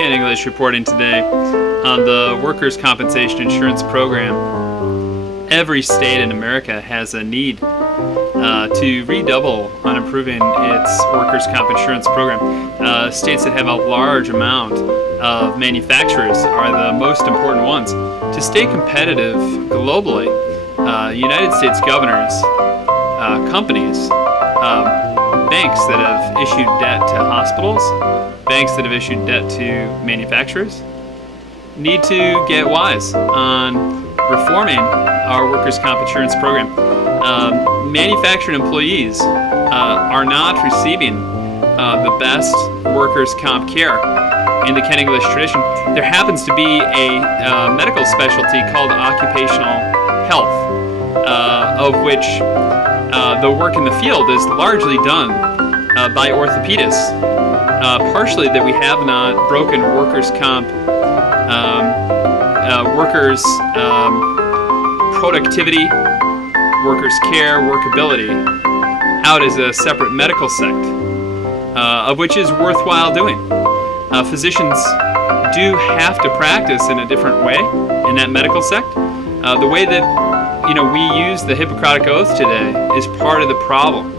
Ken English reporting today on the Workers' Compensation Insurance Program. Every state in America has a need to redouble on improving its workers' comp insurance program. States that have a large amount of manufacturers are the most important ones. To stay competitive globally, United States governors, companies, banks that have issued debt to hospitals, banks that have issued debt to manufacturers, need to get wise on reforming our workers' comp insurance program. Manufacturing employees are not receiving the best workers' comp care in the Ken English tradition. There happens to be a medical specialty called occupational health, of which the work in the field is largely done by orthopedists. Partially that we have not broken workers' comp, workers' productivity, workers' care, workability out as a separate medical sect, of which is worthwhile doing. Physicians do have to practice in a different way in that medical sect. The way that we use the Hippocratic Oath today is part of the problem,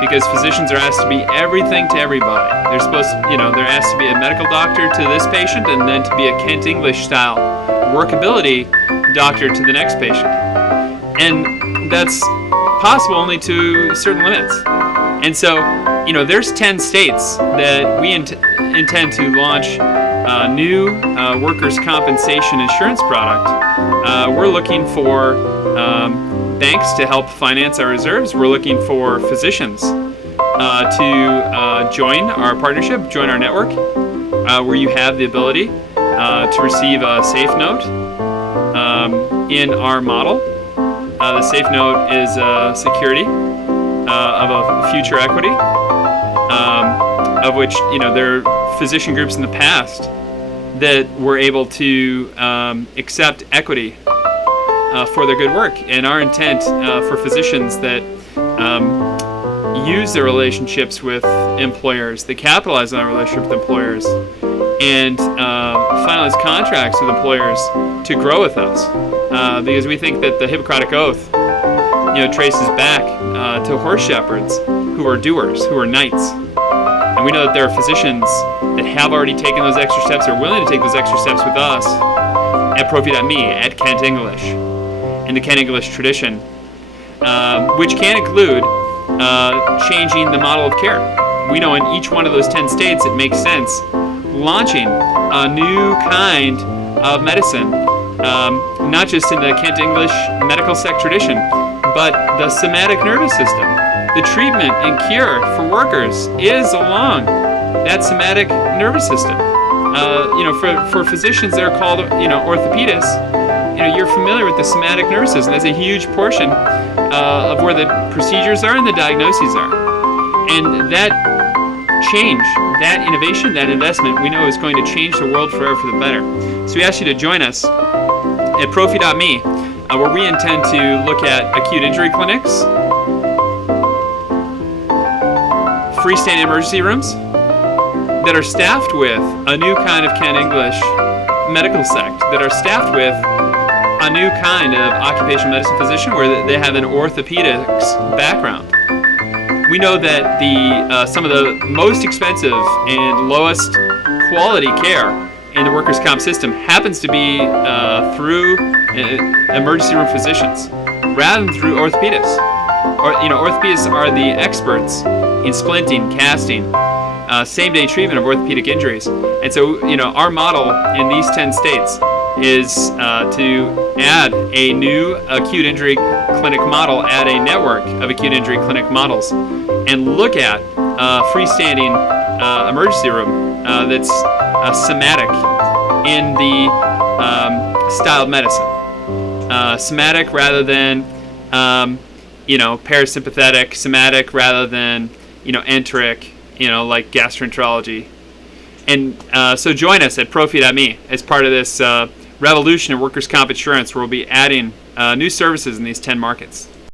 because physicians are asked to be everything to everybody. They're supposed to, they're asked to be a medical doctor to this patient and then to be a Kent English style workability doctor to the next patient. And that's possible only to certain limits. And so, there's 10 states that we intend to launch a new workers' compensation insurance product. We're looking for banks to help finance our reserves. We're looking for physicians to join our partnership, join our network, where you have the ability to receive a safe note in our model. The safe note is a security of a future equity, of which there are physician groups in the past that were able to accept equity for their good work. And our intent for physicians that use their relationships with employers, that capitalize on our relationship with employers, and finalize contracts with employers to grow with us, because we think that the Hippocratic Oath, traces back to horse shepherds who are doers, who are knights. And we know that there are physicians that have already taken those extra steps, or willing to take those extra steps with us at Profi.me, at Kent English, in the Kent English tradition, which can include changing the model of care. We know in each one of those 10 states it makes sense launching a new kind of medicine, not just in the Kent English Medical Sect tradition, but the somatic nervous system. The treatment and cure for workers is along that somatic nervous system. For physicians that are called, orthopedists, you're familiar with the somatic nervous system. That's a huge portion of where the procedures are and the diagnoses are. And that change, that innovation, that investment, we know is going to change the world forever for the better. So we ask you to join us at Profi.me, where we intend to look at acute injury clinics, freestanding emergency rooms that are staffed with a new kind of Kent English medical sect, that are staffed with a new kind of occupational medicine physician where they have an orthopedics background. We know that some of the most expensive and lowest quality care in the workers' comp system happens to be through emergency room physicians rather than through orthopedists. Orthopedists are the experts in splinting, casting, same-day treatment of orthopedic injuries. And so, our model in these 10 states is to add a new acute injury clinic model, add a network of acute injury clinic models, and look at freestanding emergency room that's somatic in the style of medicine. Somatic rather than, parasympathetic, somatic rather than, enteric, like gastroenterology. And so join us at Profi.me as part of this revolution in workers' comp insurance, where we'll be adding new services in these 10 markets.